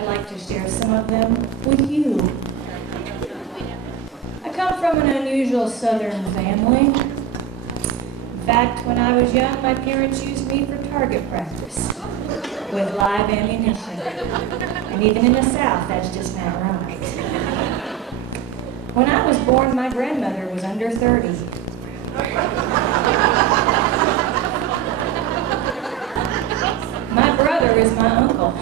I'd like to share some of them with you. I come from an unusual Southern family. In fact, when I was young, my parents used me for target practice with live ammunition. And even in the South, that's just not right. When I was born, my grandmother was under 30. My brother is my uncle.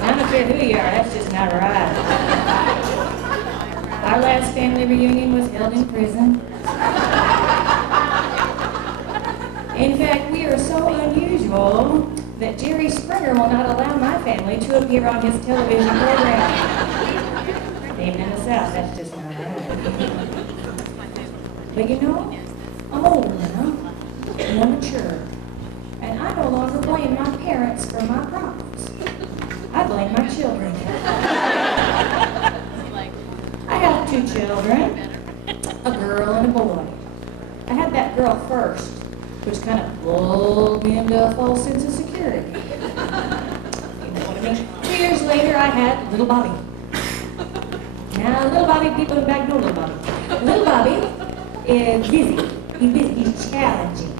I don't care who you are, that's just not right. Our last family reunion was held in prison. In fact, we are so unusual that Jerry Springer will not allow my family to appear on his television program. Even in the South, that's just not right. But you know, I'm old now, more mature, and I no longer blame my parents for my problems. I blame my children. I have 2 children, a girl and a boy. I had that girl first, which kind of lulled me into a false sense of security. You know what I mean? 2 years later, I had little Bobby. Now, little Bobby, people in the back know little Bobby. Little Bobby is busy. He's busy. He's challenging.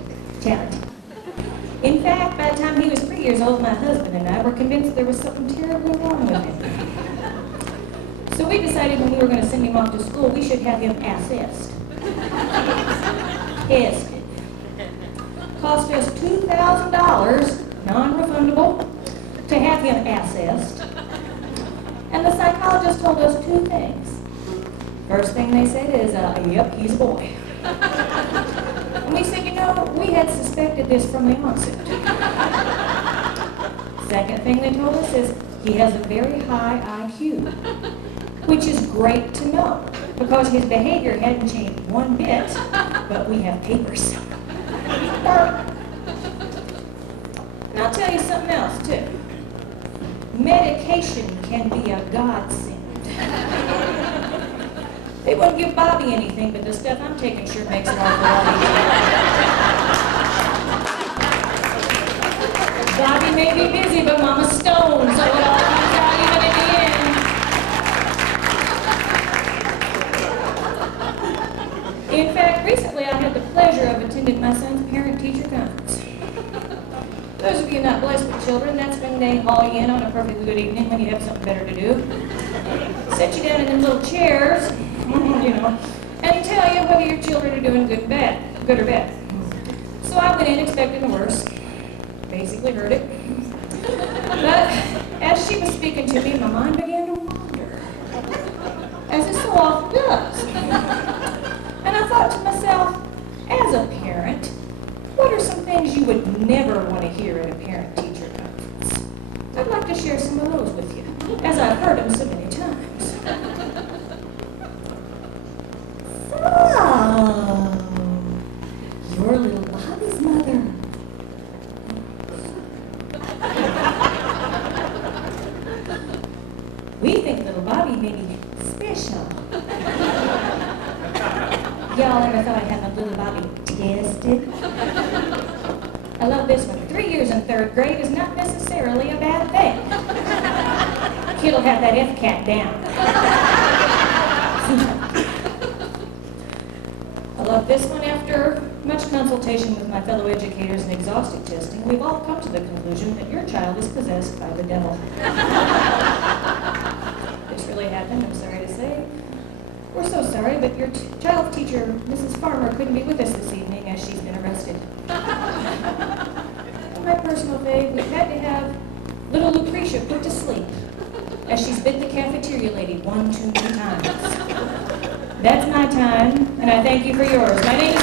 In fact, by the time he was 3 years old, my husband and I were convinced there was something terribly wrong with him. So we decided when we were going to send him off to school, we should have him assessed. Tested. Cost us $2,000, non-refundable, to have him assessed. And the psychologist told us 2 things. First thing they said is, yep, he's a boy. And we said, you know, we had suspected this from the onset. Second thing they told us is, he has a very high IQ, which is great to know, because his behavior hadn't changed one bit, but we have papers. And I'll tell you something else, too. Medication can be a godsend. They wouldn't give Bobby anything, but the stuff I'm taking sure makes it awful lot easier. Bobby may be busy, but Mama's stoned, so it all comes out even in the end. In fact, recently I had the pleasure of attending my son's parent-teacher conference. Those of you not blessed with children, that's when they haul you in on a perfectly good evening when you have something better to do. Set you down in them little chairs, you know, and tell you whether your children are doing good or bad. So I went in expecting the worst. Basically heard it. But as she was speaking to me, my mind began to wander, as it so often does. And I thought to myself, as a parent, what are some things you would never want to hear at a parent-teacher conference? I'd like to share some of those with you, as I've heard them so many times. So, you're little Bobby's mother. We think little Bobby may be special. Y'all ever thought I'd have a little Bobby tested? I love this one. 3 years in 3rd grade is not necessarily a bad thing. Kid will have that FCAT down. I love this one. After much consultation with my fellow educators and exhaustive testing, we've all come to the conclusion that your child is possessed by the devil. This really happened, I'm sorry to say. We're so sorry, but your child's teacher, Mrs. Farmer, couldn't be with us this evening as she's been arrested. In my personal fave, we've had to have little Lucretia put to sleep as she's bit the cafeteria lady 1 too many times. That's my time, and I thank you for yours. My name is